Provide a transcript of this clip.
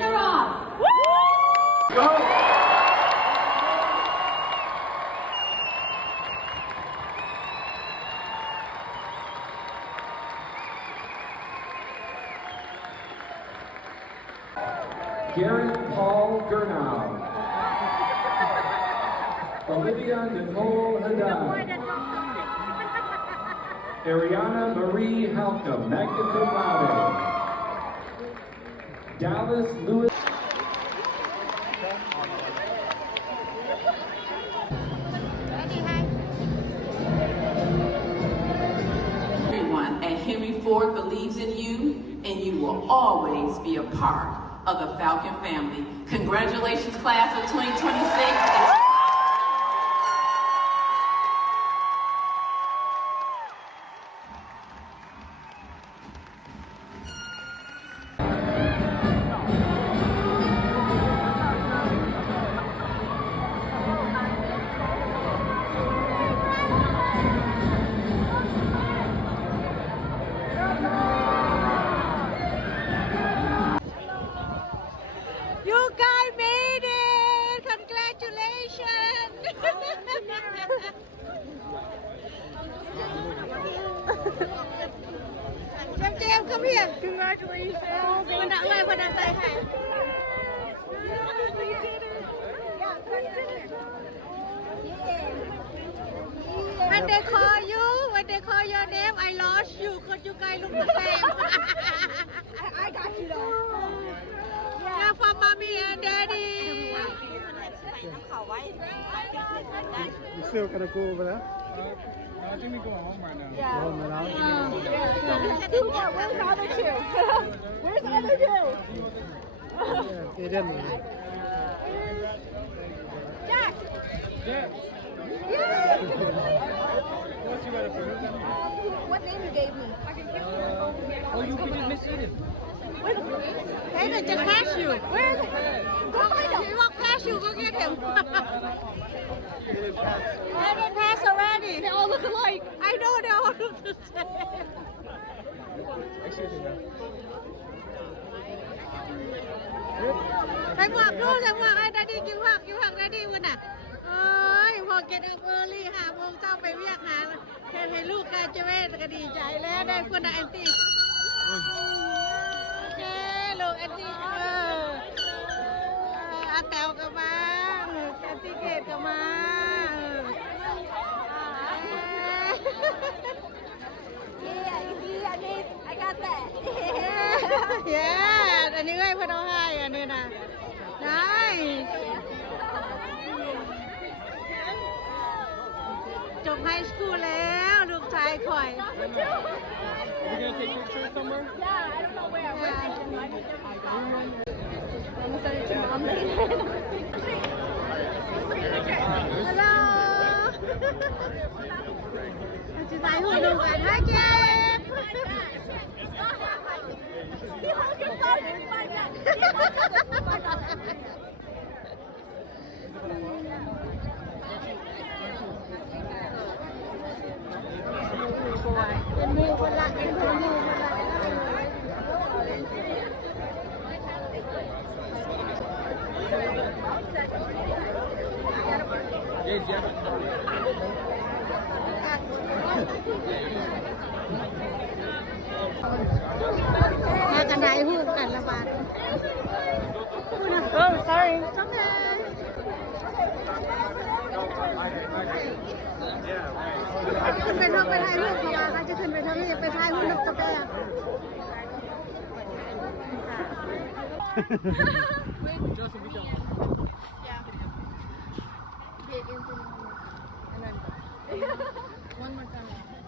General Go! Garrett Paul Gurnow. Olivia Nicole Haddad. Ariana Marie Halcom, magna cum laude. Dallas Lewis. Everyone at Henry Ford believes in you, and you will always be a part of the Falcon family. Congratulations, class of 2026. You guys made it! Congratulations! James, come here. Congratulations. When I say hi. When they call your name, I lost you because you guys look the same. I got you though. Yeah, for mommy and daddy. You still gotta go over there? I think we go home right now. Go home now? Where's the other two? Where's the other two? Yeah, they didn't. Jack! Yeah. Yeah! What you got to prove them? What name you gave me? Oh, you can Miss Eden. Hey, they just passed you. Where is it? Go find him. He walked past you. Go get him. They didn't pass already. They all look alike. I know they all look the same. Excuse me, man. ใส่หมวกดูใส่หมวกไอ้ดัดดี้กินหมวกดัดดี้วันน่ะโอ้ยพอเก็ตอัพเออร์ลี่5 โมงเช้าไปเวียกหาเห็นให้ลูกการเจเวตก็ดีใจแล้วได้คนน่ะแอนตี้โอเคลูกแอนตี้อาแตวก็มาแอนตี้เกตก็มาI got that. Yeah, อันนี้ไว้พอเอาให้อันนี้นะได้จบไฮสคูลแล้วลูกชายข่อย Are we going to take pictures somewhere? Yeah, I don't know where. I'm going to send it to mom later. Hello. จะใส่หูดูกันนะเจ๊He holds your phone in my neck. เป็นมือคนละเป็นมือคนละ Yes, yeah. มากันได้หูกันละบาท Oh, sorry. ขึ้นไปท้องไปถ่ายรูปเขาว่าเขาจะขึ้นไปท้องนี่ไปถ่ายรูปนกกระแตJoseph, we go. One more time